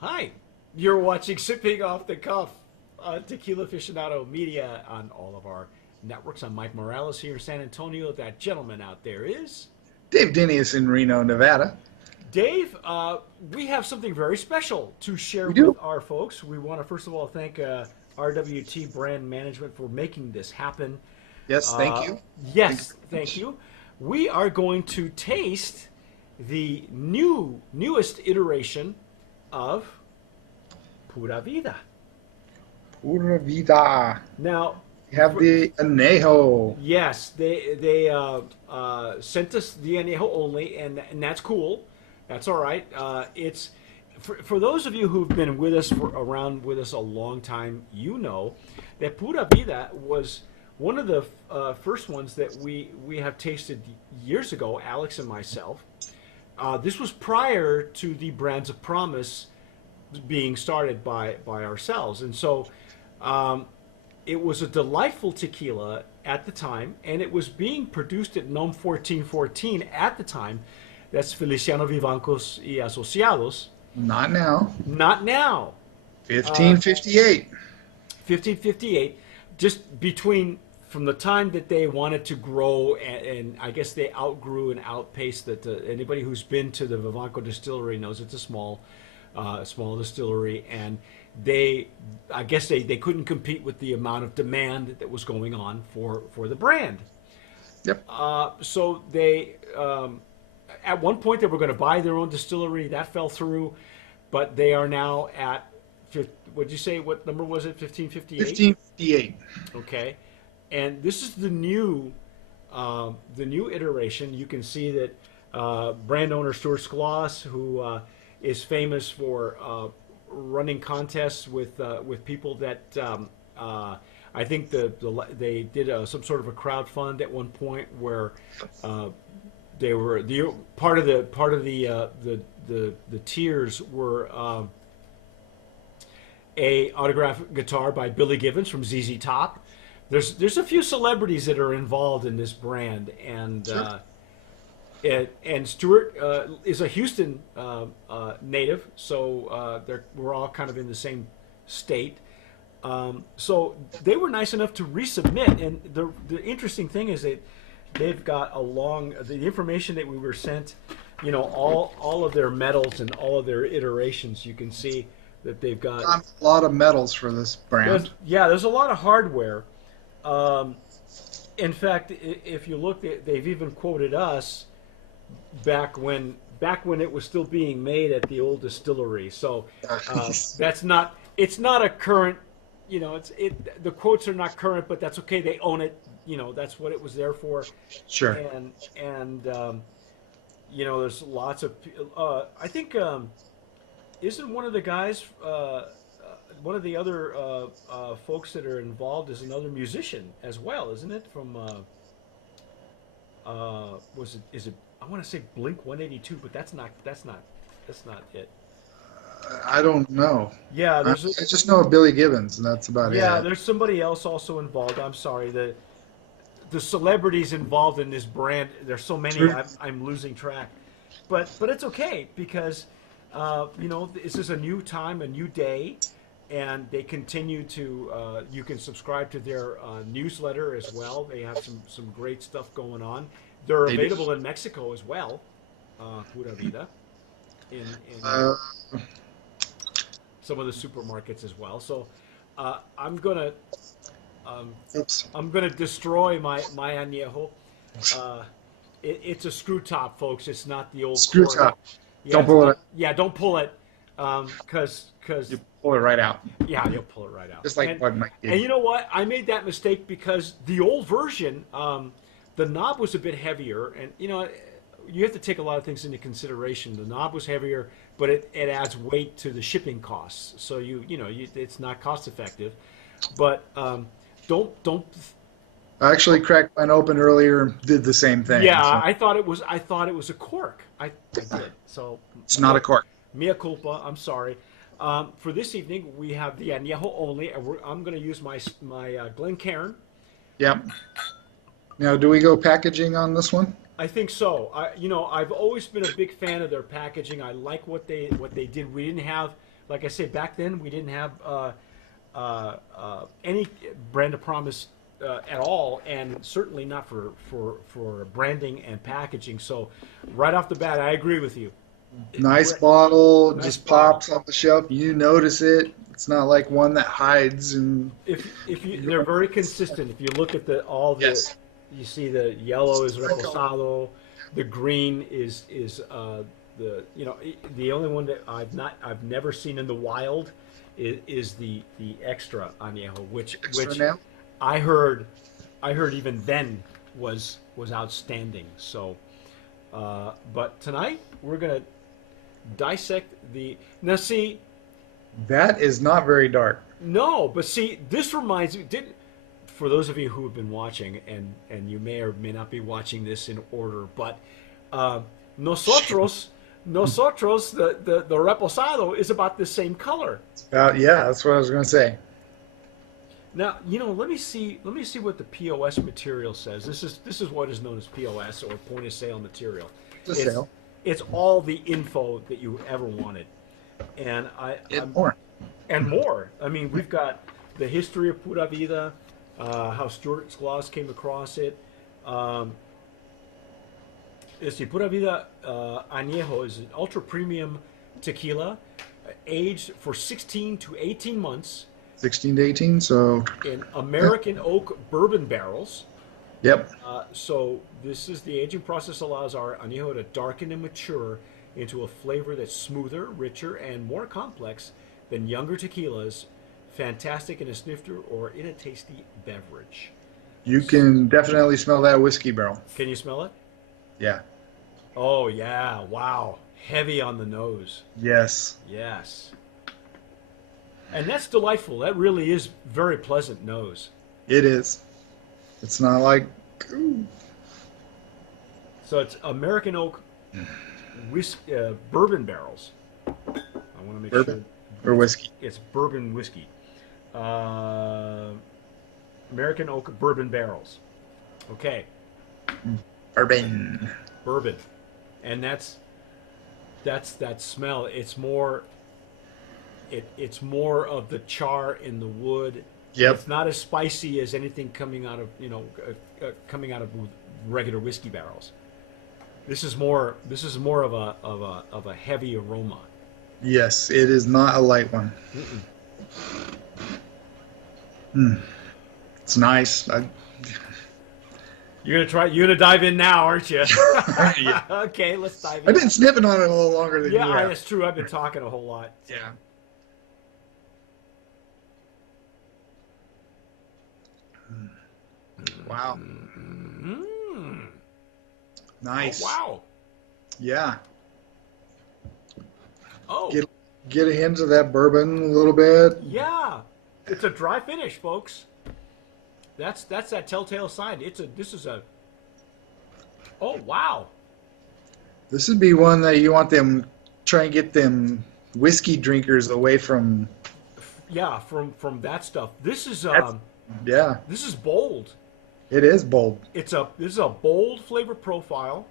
Hi, you're watching Sipping Off the Cuff, Tequila Aficionado Media on all of our networks. I'm Mike Morales here in San Antonio. That gentleman out there is Dave Dinius in Reno, Nevada. Dave. We have something very special to share We with do. our folks. We want to first of all thank RWT Brand Management for making this happen. Yes, thank Uh, you. Thank you yes, very thank much. you. We are going to taste the newest iteration of Pura Vida. Pura Vida. Now, We have for, the Anejo. yes, they sent us the Anejo only, and that's cool. That's all right. It's for those of you who've been with us around with us a long time. You know that Pura Vida was one of the first ones that we have tasted years ago. Alex and myself. This was prior to the Brands of Promise being started by ourselves, and so it was a delightful tequila at the time, and it was being produced at NOM 1414 at the time. That's Feliciano Vivancos y Asociados. Not now. Not now. Uh, 1558. 1558, just between from the time that they wanted to grow, and I guess they outgrew and outpaced that. Anybody who's been to the Vivanco distillery knows it's a small distillery, and I guess they couldn't compete with the amount of demand that was going on for the brand. Yep. So they, at one point, they were going to buy their own distillery. That fell through, but they are now at, what'd you say? What number was it? 1558? 1558. Okay. And this is the new iteration. You can see that brand owner Stuart Skloss, who is famous for running contests with people that I think they did some sort of a crowd fund at one point where they were the part of the tiers were a autographed guitar by Billy Gibbons from ZZ Top. There's a few celebrities that are involved in this brand, and Sure. and Stuart is a Houston native, so we're all kind of in the same state. So they were nice enough to resubmit, and the interesting thing is that they've got the information that we were sent, all of their medals and all of their iterations. You can see that they've got A lot of medals for this brand. there's a lot of hardware. Um, in fact, if you look, they've even quoted us back when it was still being made at the old distillery. So that's not it's not a current. The quotes are not current, but that's okay. They own it. That's what it was there for. Sure. And there's lots of. I think isn't one of the guys. One of the other folks that are involved is another musician as well, isn't it? From was it? Is it? I want to say Blink 182, but that's not it. I don't know. Yeah, I just know of Billy Gibbons, and that's about it. there's somebody else also involved. I'm sorry, the celebrities involved in this brand. There's so many, Sure. I'm losing track, but it's okay because this is a new time, a new day, and they continue to. You can subscribe to their newsletter as well. They have some great stuff going on. They're They do. available in Mexico as well. Pura Vida in Uh, some of the supermarkets as well. So I'm gonna oops. I'm gonna destroy my añejo. Uh, it's a screw top, folks. It's not the old Screw cork. top. Yeah, Don't it's pull not- it. yeah, don't pull it, because You pull it right out, yeah, you'll pull it right out. just like And, what Mike and did. you know what? I made that mistake because the old version, the knob was a bit heavier, and you have to take a lot of things into consideration. The knob was heavier, but it adds weight to the shipping costs. So it's not cost effective. But don't. I actually cracked mine open earlier and did the same thing. Yeah, So I thought it was a cork. I did. So it's not a cork. mea culpa. I'm sorry. For this evening, we have the añejo only, and I'm going to use my Glencairn. Yep. Now, do we go packaging on this one? I think so. I've always been a big fan of their packaging. I like what they did. We didn't have like I say, back then we didn't have any brand of promise at all, and certainly not for branding and packaging. So, right off the bat, I agree with you. Nice bottle, Nice just bottle. pops off the shelf. You notice it. It's not like one that hides and If you, they're very consistent. If you look at yes, you see the yellow is reposado, the green is the the only one that I've never seen in the wild is the extra añejo, extra which now. I heard I heard even then was outstanding. So, but tonight we're gonna dissect the now. See, That is not very dark. no, but see, this reminds me. Did For those of you who have been watching, and you may or may not be watching this in order, but uh, nosotros, the reposado is about the same color. Yeah, that's what I was going to say. Now, let me see what the POS material says. This is what is known as POS, or point of sale material. It's a sale. It's all the info that you ever wanted, and And more. and more. I mean, we've got the history of Pura Vida, how Stuart Gloss came across it. Let's see, Pura Vida Añejo is an ultra premium tequila, aged for 16 to 18 months 16 to 18, so in American oak bourbon barrels. yep. So this is the aging process allows our añejo to darken and mature into a flavor that's smoother, richer, and more complex than younger tequilas. Fantastic in a snifter or in a tasty beverage. You can definitely smell that whiskey barrel. Can you smell it? Yeah. Oh yeah! Wow, heavy on the nose. Yes. Yes, and that's delightful. That really is very pleasant nose. It is. It's not like ooh, So it's American oak bourbon barrels. I want to make bourbon sure or whiskey. it's bourbon whiskey. American oak bourbon barrels. Okay, Bourbon. bourbon, and that's that smell. It's more of the char in the wood. Yep. It's not as spicy as anything coming out of coming out of regular whiskey barrels. This is more of a heavy aroma. Yes, it is not a light one. Mm. It's nice. You're gonna dive in now, aren't you? Yeah. Okay, let's dive in. I've been sniffing on it a little longer than you Yeah, have. that's true. I've been talking a whole lot. Yeah. Wow. Mm. Nice. Oh, wow. Yeah. Oh, Get a hint of that bourbon a little bit. yeah. It's a dry finish, folks. That's that telltale sign. This is a. Oh wow. This would be one that you want them try and get them whiskey drinkers away from. Yeah, from that stuff. This is Yeah, this is bold. it is bold. This is a bold flavor profile,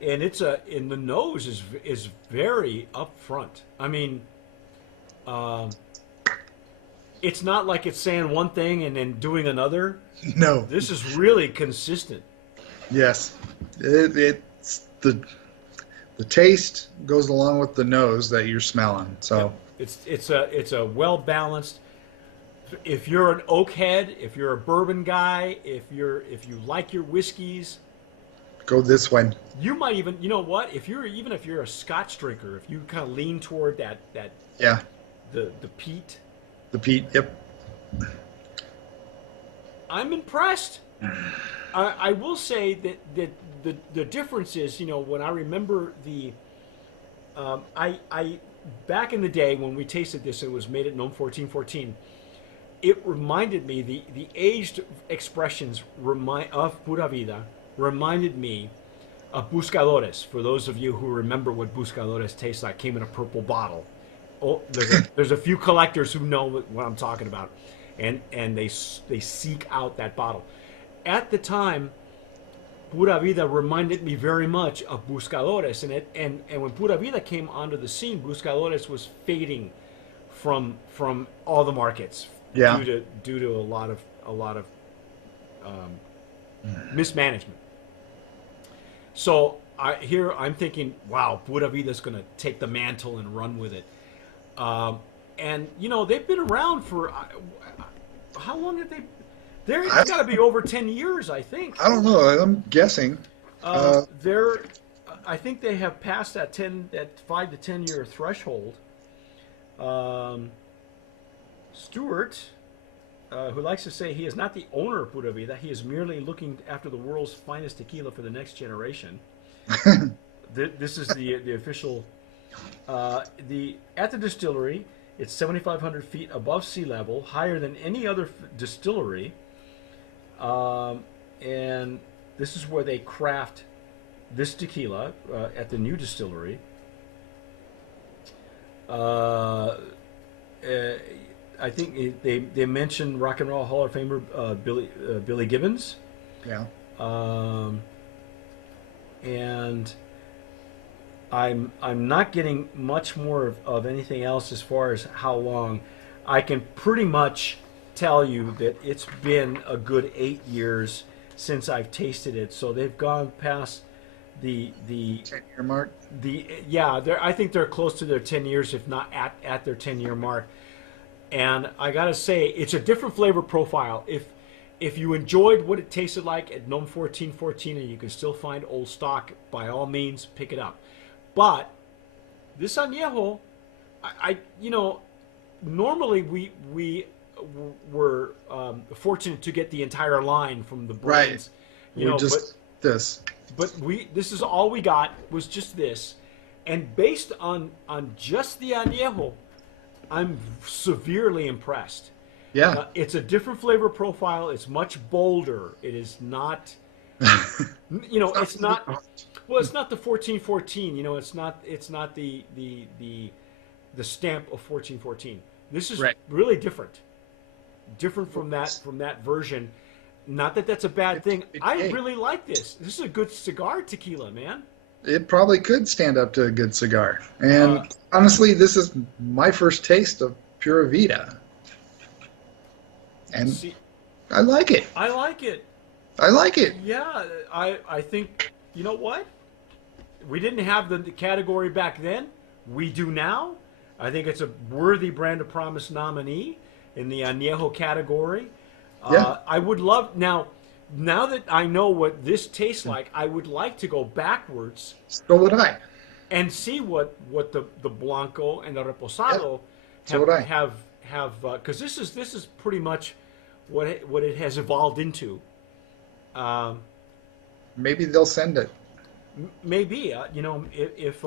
and in the nose is very upfront. I mean, it's not like it's saying one thing and then doing another. No. This is really consistent. Yes. It's the taste goes along with the nose that you're smelling. So It's a well balanced. If you're an oak head, if you're a bourbon guy, if you like your whiskeys, go this way. you might even, you know what? If you're a Scotch drinker, if you kind of lean toward that Yeah. the peat, The peat. Yep. I'm impressed. I will say that the difference is, when I remember I back in the day when we tasted this, it was made at Gnome 1414. It reminded me the aged expressions of Pura Vida reminded me of Buscadores. For those of you who remember what Buscadores tastes like, came in a purple bottle. Oh, there's a few collectors who know what I'm talking about, and they seek out that bottle. At the time, Pura Vida reminded me very much of Buscadores, and when Pura Vida came onto the scene, Buscadores was fading from all the markets Yeah. due to a lot of um, mismanagement. So I'm thinking, wow, Pura Vida's going to take the mantle and run with it. And they've been around for how long have they? I, It's got to be over 10 years, I think. I don't know. I'm guessing. They're, I think they have passed that 5 to 10 year threshold. Stewart, who likes to say he is not the owner of Pura Vida, he is merely looking after the world's finest tequila for the next generation. This is the official. At the distillery, it's 7,500 feet above sea level, higher than any other distillery. And this is where they craft this tequila at the new distillery. I think they mentioned Rock and Roll Hall of Famer Billy Gibbons. Yeah. And I'm not getting much more of anything else as far as how long. I can pretty much tell you that it's been a good 8 years since I've tasted it. So they've gone past the 10-year mark. I think they're close to their 10 years, if not at their 10-year mark. And I gotta say, it's a different flavor profile. If you enjoyed what it tasted like at NOM 1414 and you can still find old stock, by all means, pick it up. But this añejo, normally we were fortunate to get the entire line from the brands. Right. But this is all we got was just this, and based on just the añejo, I'm severely impressed. Yeah. It's a different flavor profile. It's much bolder. It is not, it's not. Well, it's not the 1414. It's not the stamp of 1414. This is really different. Different from that version. Not that that's a bad thing. I really like this. This is a good cigar tequila, man. It probably could stand up to a good cigar. And honestly, this is my first taste of Pura Vida. And I like it. I like it. I like it. Yeah, I think, you know what? We didn't have the category back then. We do now. I think it's a worthy Brand of Promise nominee in the Añejo category. Yeah. I would love, now that I know what this tastes like, I would like to go backwards. So would I. And see what the Blanco and the Reposado have because this is pretty much what it has evolved into. Maybe they'll send it. Maybe if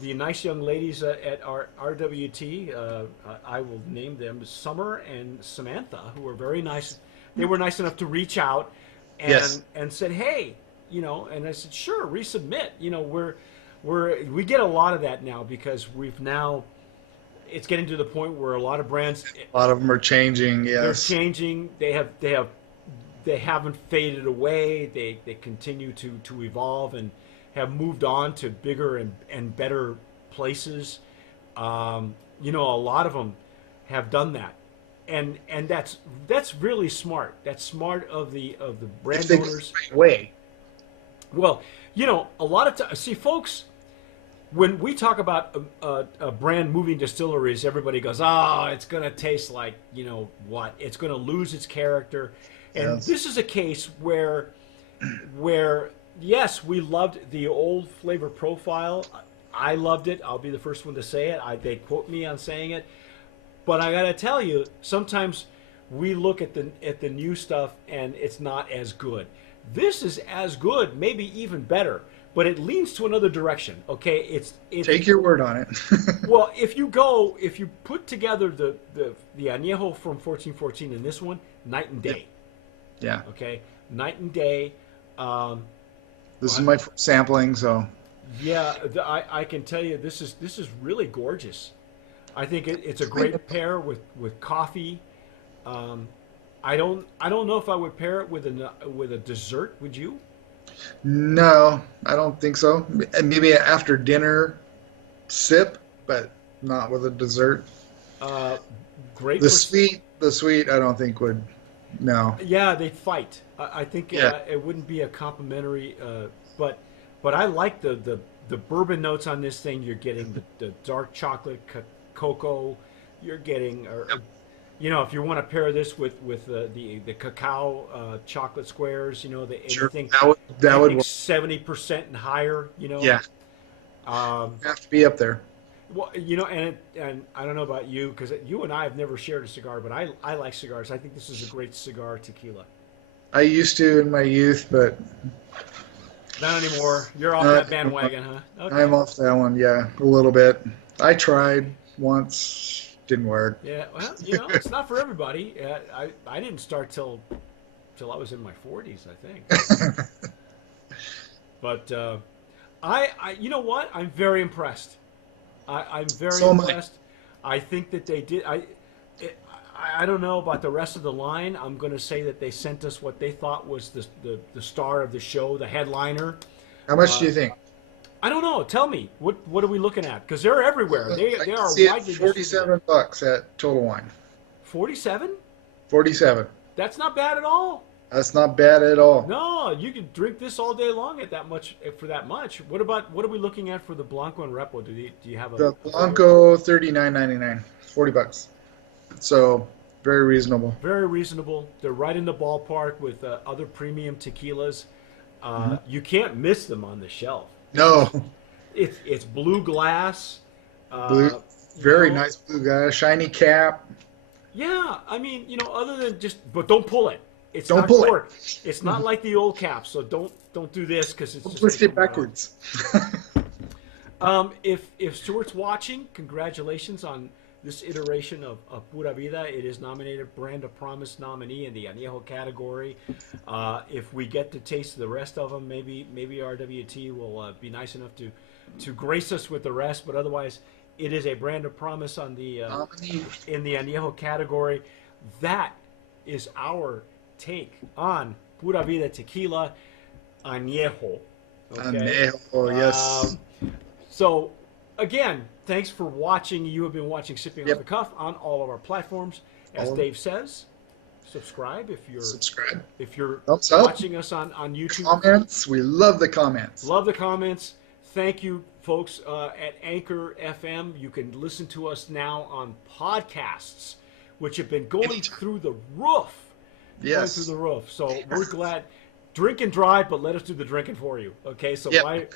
the nice young ladies at our RWT, I will name them Summer and Samantha, who were very nice. They were nice enough to reach out and said, hey, and I said, sure, resubmit. We get a lot of that now because it's getting to the point where a lot of brands, a lot of them are changing. Yes, they're changing. They haven't faded away. They continue to evolve and have moved on to bigger and better places. A lot of them have done that, and that's really smart. That's smart of the brand owners. Way. Well, a lot of times, see, folks, when we talk about a brand moving distilleries, everybody goes, it's going to taste like, what? It's going to lose its character. And this is a case where, yes, we loved the old flavor profile. I loved it. I'll be the first one to say it. They quote me on saying it. But I got to tell you, sometimes we look at the new stuff and it's not as good. This is as good, maybe even better. But it leans to another direction. Okay, take your word on it. Well, if you put together the añejo from 1414 and this one, night and day. Yeah. Okay, night and day. This is my first sampling, so. Yeah, I can tell you this is really gorgeous. I think it's a great pair with coffee. I I don't know if I would pair it with a dessert. Would you? No, I don't think so. Maybe after dinner sip, but not with a dessert. Uh, great The for. sweet, the sweet, I don't think would. No. Yeah, they'd fight. I think Yeah. it wouldn't be a complimentary, but I like the bourbon notes on this thing. You're getting the dark chocolate, cocoa. You're getting, you know, if you want to pair this with the cacao chocolate squares, you know, Sure. anything That would anything work. 70% and higher, you know. Yeah. Um, Have to be up there. well, you know, and I don't know about you because you and I have never shared a cigar, but I like cigars. I think this is a great cigar tequila. I used to in my youth, but Not anymore. You're off uh, that bandwagon, huh? I'm Okay. off that one. Yeah, a little bit. I tried once, didn't work. Yeah. Well, you know, it's not for everybody. I didn't start till I was in my 40s, I think. But you know what? I'm very impressed. I'm very So am I. impressed. I think that they did. It, I don't know about the rest of the line. I'm going to say that they sent us what they thought was the star of the show, the headliner. How much do Uh, you think? I don't know. Tell me what are we looking at? Because they're everywhere. I They can are see it widely distributed. $47 at Total Wine. 47? 47. That's not bad at all. That's not bad at all. No, you could drink this all day long at that much for that much. What are we looking at for the Blanco and Repo? Do you have The a Blanco $39.99, $40. So very reasonable. very reasonable? They're right in the ballpark with other premium tequilas. You can't miss them on the shelf. No, It's blue glass. blue, Uh, you very know, nice blue guy, shiny cap. Yeah, I mean, you know, other than but don't pull it. It's Don't not pull it. cork. It's not like the old caps, so don't do this because it's Don't just twist gonna it come right backwards. off. If Stuart's watching, congratulations on this iteration of Pura Vida. It is nominated Brand of Promise nominee in the Anejo category. If we get to taste the rest of them, maybe RWT will be nice enough to grace us with the rest. But otherwise, it is a Brand of Promise on the Nominee. in the Anejo category. That is our take on Pura Vida Tequila Anejo. Okay. Anejo, yes. So, again, thanks for watching. You have been watching Sipping Off Yep. the Cuff on all of our platforms. As All of Dave says, subscribe Subscribe. if you're Thumbs up. watching us on YouTube. Comments. We love the comments. Love the comments. Thank you, folks, at Anchor FM. You can listen to us now on podcasts, which have been going Anytime. through the roof. Going Yes. through the roof. So we're glad. Drink and drive, but let us do the drinking for you. Okay, so Yep.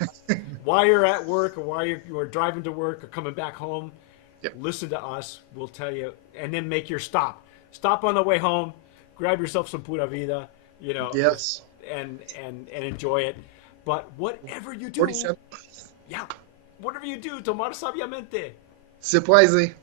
while you're at work or while you're driving to work or coming back home, Yep. listen to us. We'll tell you, and then make your stop. Stop on the way home. Grab yourself some Pura Vida, you know, Yes. and enjoy it. But whatever you do, 47. yeah, whatever you do, tomar sabiamente. Sip wisely.